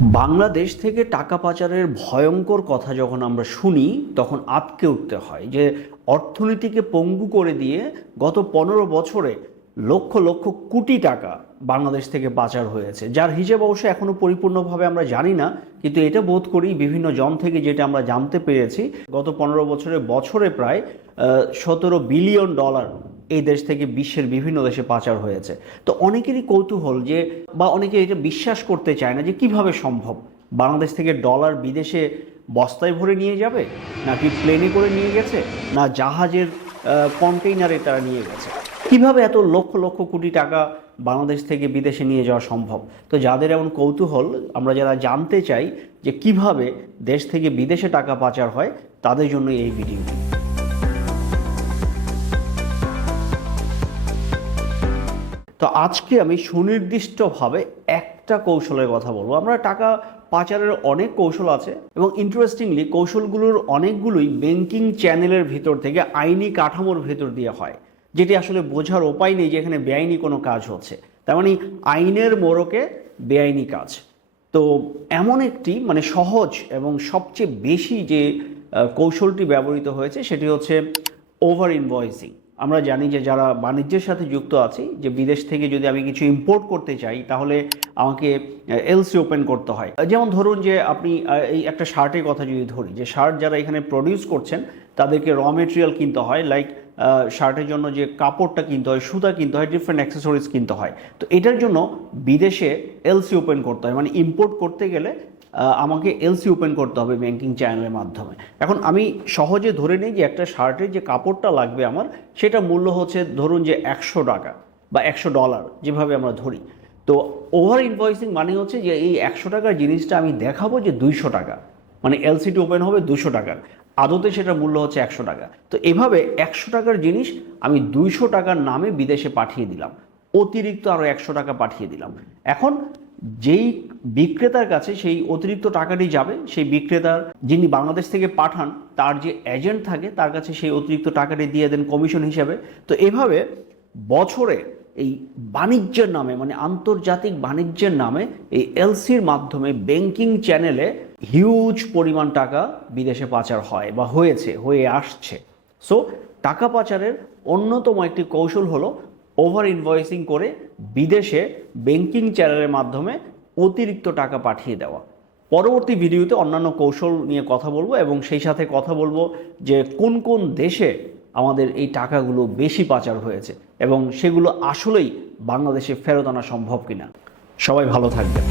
বাংলাদেশ থেকে টাকা পাচারের ভয়ঙ্কর কথা যখন আমরা শুনি, তখন আতকে উঠতে হয় যে অর্থনীতিকে পঙ্গু করে দিয়ে গত পনেরো বছরে লক্ষ লক্ষ কোটি টাকা বাংলাদেশ থেকে পাচার হয়েছে। যার হিসেব অবশ্য এখনও পরিপূর্ণভাবে আমরা জানি না, কিন্তু এটা বোধ করি বিভিন্ন জন থেকে যেটা আমরা জানতে পেরেছি, গত পনেরো বছরে বছরে প্রায় সতেরো বিলিয়ন ডলার এই দেশ থেকে বিশ্বের বিভিন্ন দেশে পাচার হয়েছে। তো অনেকেরই কৌতূহল যে, বা অনেকে এটা বিশ্বাস করতে চায় না যে কীভাবে সম্ভব। বাংলাদেশ থেকে ডলার বিদেশে বস্তায় ভরে নিয়ে যাবে? নাকি প্লেনে করে নিয়ে গেছে? না জাহাজের কন্টেইনারে তারা নিয়ে গেছে? কীভাবে এত লক্ষ লক্ষ কোটি টাকা বাংলাদেশ থেকে বিদেশে নিয়ে যাওয়া সম্ভব? তো যাদের এমন কৌতূহল, আমরা যারা জানতে চাই যে কীভাবে দেশ থেকে বিদেশে টাকা পাচার হয়, তাদের জন্য এই ভিডিওটি তো আজকে আমি সুনির্দিষ্টভাবে একটা কৌশলের কথা বলব। আমরা টাকা পাচারের অনেক কৌশল আছে এবং ইন্টারেস্টিংলি কৌশলগুলোর অনেকগুলোই ব্যাংকিং চ্যানেলের ভিতর থেকে আইনি কাঠামোর ভেতর দিয়ে হয়, যেটি আসলে বোঝার উপায় নেই যে এখানে বেআইনি কোনো কাজ হচ্ছে। তার মানে আইনের মোড়কে বেআইনি কাজ। তো এমন একটি মানে সহজ এবং সবচেয়ে বেশি যে কৌশলটি ব্যবহৃত হয়েছে সেটি হচ্ছে ওভার ইনভয়েসিং আমরা জানি যে যারা বাণিজ্যের সাথে যুক্ত আছি, যে বিদেশ থেকে যদি আমি কিছু ইম্পোর্ট করতে চাই, তাহলে আমাকে এলসি ওপেন করতে হয়। যেমন ধরুন যে আপনি এই একটা শার্টের কথা যদি ধরি, যে শার্ট যারা এখানে প্রডিউস করছেন, তাদেরকে র মেটেরিয়াল কিনতে হয় লাইক শার্টের জন্য যে কাপড়টা কিনতে হয়, সুতা কিনতে হয় ডিফারেন্ট অ্যাক্সেসরিজ কিনতে হয়। তো এটার জন্য বিদেশে এলসি ওপেন করতে হয় মানে ইম্পোর্ট করতে গেলে আমাকে এলসি ওপেন করতে হবে ব্যাংকিং চ্যানেলের মাধ্যমে। এখন আমি সহজে ধরে নিই যে একটা শার্টের যে কাপড়টা লাগবে আমার, সেটা মূল্য হচ্ছে ধরুন যে একশো টাকা বা একশো ডলার, যেভাবে আমরা ধরি। তো ওভার ইনভয়েসিং মানে হচ্ছে যে এই একশো টাকার জিনিসটা আমি দেখাবো যে দুইশো টাকা। মানে এলসিটি ওপেন হবে দুশো টাকার, আদতে সেটা মূল্য হচ্ছে একশো টাকা। তো এভাবে একশো টাকার জিনিস আমি দুইশো টাকার নামে বিদেশে পাঠিয়ে দিলাম। অতিরিক্ত আরও একশো টাকা পাঠিয়ে দিলাম। এখন যেই বিক্রেতার কাছে সেই অতিরিক্ত টাকাটি যাবে, সেই বিক্রেতার যিনি বাংলাদেশ থেকে পাঠান, তার যে এজেন্ট থাকে, তার কাছে সেই অতিরিক্ত টাকাটি দিয়ে দেন কমিশন হিসাবে। তো এভাবে বছরে এই বাণিজ্যের নামে মানে আন্তর্জাতিক বাণিজ্যের নামে এই এলসির মাধ্যমে ব্যাংকিং চ্যানেলে হিউজ পরিমাণ টাকা বিদেশে পাচার হয় বা হয়েছে, হয়ে আসছে। সো টাকা পাচারের অন্যতম একটি কৌশল হলো ওভার ইনভয়েসিং করে বিদেশে ব্যাংকিং চ্যানেলের মাধ্যমে অতিরিক্ত টাকা পাঠিয়ে দেওয়া। পরবর্তী ভিডিওতে অন্যান্য কৌশল নিয়ে কথা বলব এবং সেই সাথে কথা বলব যে কোন কোন দেশে আমাদের এই টাকাগুলো বেশি পাচার হয়েছে এবং সেগুলো আসলেই বাংলাদেশে ফেরত আনা সম্ভব কিনা। সবাই ভালো থাকবেন।